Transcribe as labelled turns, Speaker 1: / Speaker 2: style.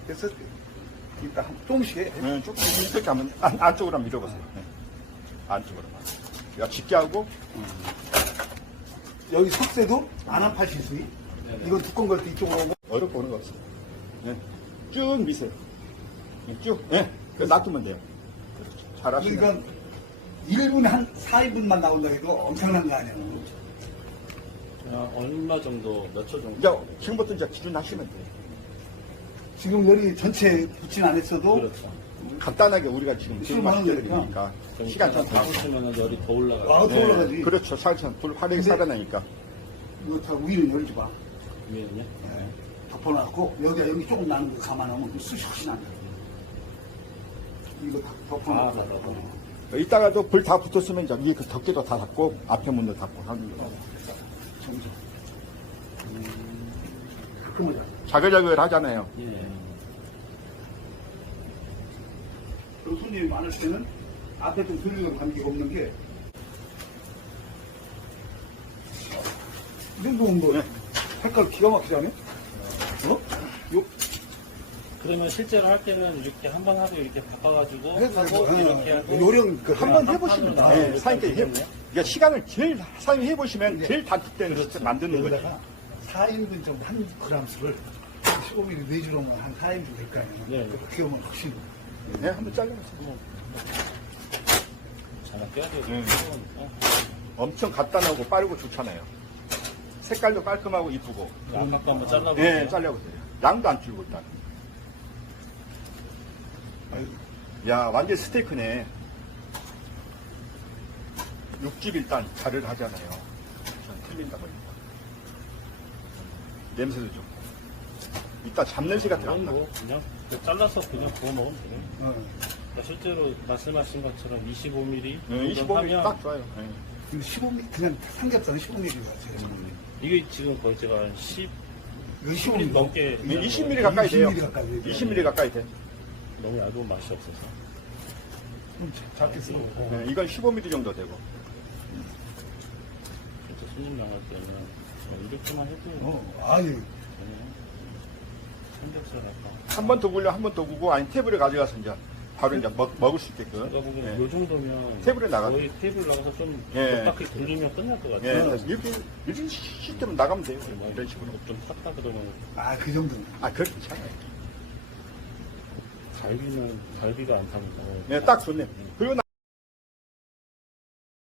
Speaker 1: 그래서 이따 조금씩 해.
Speaker 2: 네, 조금 이렇게 하면 안쪽으로 한번 밀어보세요. 네. 안쪽으로만. 야, 짙게 하고.
Speaker 1: 여기 석쇠도 안 아파질 수 있. 이건 두꺼운 걸 때 이쪽으로 오고.
Speaker 2: 어렵고 그런 거 없어요. 네. 쭉 미세요. 네, 쭉. 네. 놔두면 돼요. 그렇죠. 잘하시네.
Speaker 1: 그러니까 1분에 한 4인분만 나온다 해도 엄청난 거 아니야.
Speaker 3: 얼마 정도, 몇 초 정도?
Speaker 2: 이제 지금부터 이제 기준 하시면 돼요.
Speaker 1: 지금 열이 전체 붙진 않았어도
Speaker 3: 그렇죠.
Speaker 2: 간단하게 우리가 지금
Speaker 1: 실험하는
Speaker 2: 시키니까 시간 좀 더.
Speaker 3: 보시면 열이 더 올라가요.
Speaker 1: 와, 더 올라가지.
Speaker 2: 그렇죠. 살짝 불 화력이
Speaker 1: 근데-
Speaker 2: 살아나니까.
Speaker 1: 이거 다 위를 열지 마.
Speaker 3: 위에는요?
Speaker 1: 네. 덮어놨고 여기 조금 나는 거 감안하면 쑤시시 난다. 이거 다 덮어놨고.
Speaker 3: 다 덮어놓고.
Speaker 2: 이따가도 불 다 붙었으면 이제 위에 그 덮개도 다 닫고 앞에 문도 닫고 하는 거예요.
Speaker 1: 점점. 가끔은
Speaker 2: 자글자글 하잖아요.
Speaker 3: 예.
Speaker 1: 그리고 손님이 많을 때는 앞에 좀 들리는 관계가 없는 게 이 정도 온 거.
Speaker 2: 네.
Speaker 1: 색깔 기가 막히지 않아요? 어? 요,
Speaker 3: 그러면 실제로 할 때는 이렇게 한 번 하고 이렇게 바꿔가지고
Speaker 1: 해도
Speaker 3: 하고
Speaker 1: 되고,
Speaker 3: 이렇게 하고
Speaker 1: 요령 한번 해보시면
Speaker 3: 판으로
Speaker 1: 돼요.
Speaker 2: 네, 사장님께 그러니까 시간을 제일 사장님 해보시면
Speaker 1: 네.
Speaker 2: 제일 단축된 시스템 만드는 거죠.
Speaker 1: 여기다가 4인분 정도 한 그램수를 15mm 내주로만 한 4인분 될 거 아니에요.
Speaker 3: 네.
Speaker 1: 그렇게 하면 확실히.
Speaker 2: 네, 한번 잘라보세요.
Speaker 3: 잘 껴야 돼요.
Speaker 2: 네. 엄청 간단하고 빠르고 좋잖아요. 색깔도 깔끔하고 이쁘고.
Speaker 3: 아까 한번 잘라보세요.
Speaker 2: 네, 잘라보세요. 양도 안 줄고 일단. 야, 완전 스테이크네. 육즙 일단 자를 하잖아요. 전 틀린다 보니까. 냄새도 좋고. 이따 잡냄새가
Speaker 3: 이건
Speaker 2: 들어간다.
Speaker 3: 뭐 그냥 잘라서 그냥 구워 먹으면 돼요.
Speaker 1: 어.
Speaker 3: 실제로 말씀하신 것처럼 25mm
Speaker 2: 네, 25mm 딱 좋아요. 네.
Speaker 1: 근데 15mm, 그냥 삼겹살은 15mm 같아요.
Speaker 3: 이게 지금 거의 제가 한 10,
Speaker 1: 이거
Speaker 3: 10mm
Speaker 1: 15mm
Speaker 3: 넘게
Speaker 2: 20mm 가까이 돼요.
Speaker 1: 20mm 가까이 돼요.
Speaker 2: 20mm 가까이 돼.
Speaker 3: 너무 얇은 맛이 없어서.
Speaker 1: 좀 작게 쓰고.
Speaker 2: 네, 이건 15mm 정도 되고.
Speaker 3: 진짜 손님 나갈 때는 이렇게만 해도
Speaker 1: 아유.
Speaker 3: 삼겹살 할까.
Speaker 2: 한 번 더 굴려, 한 번 더 구고, 아니 테이블에 가져가서 이제 바로 이제 먹을 수 있게끔.
Speaker 3: 제가 보기엔
Speaker 2: 네.
Speaker 3: 요 정도면
Speaker 2: 테이블에 나가죠.
Speaker 3: 거의 테이블 나가서 좀
Speaker 2: 예.
Speaker 3: 몇 바퀴 돌리면 끝날 것
Speaker 2: 예,
Speaker 3: 같아요.
Speaker 2: 이렇게 시스템 나가면 돼요. 이런 식으로.
Speaker 3: 좀 탔다 그러면
Speaker 1: 아, 그 정도는.
Speaker 2: 아, 그렇게 괜찮아요.
Speaker 3: 갈비가 안 타니까.
Speaker 2: 네, 딱 좋네요. 그리고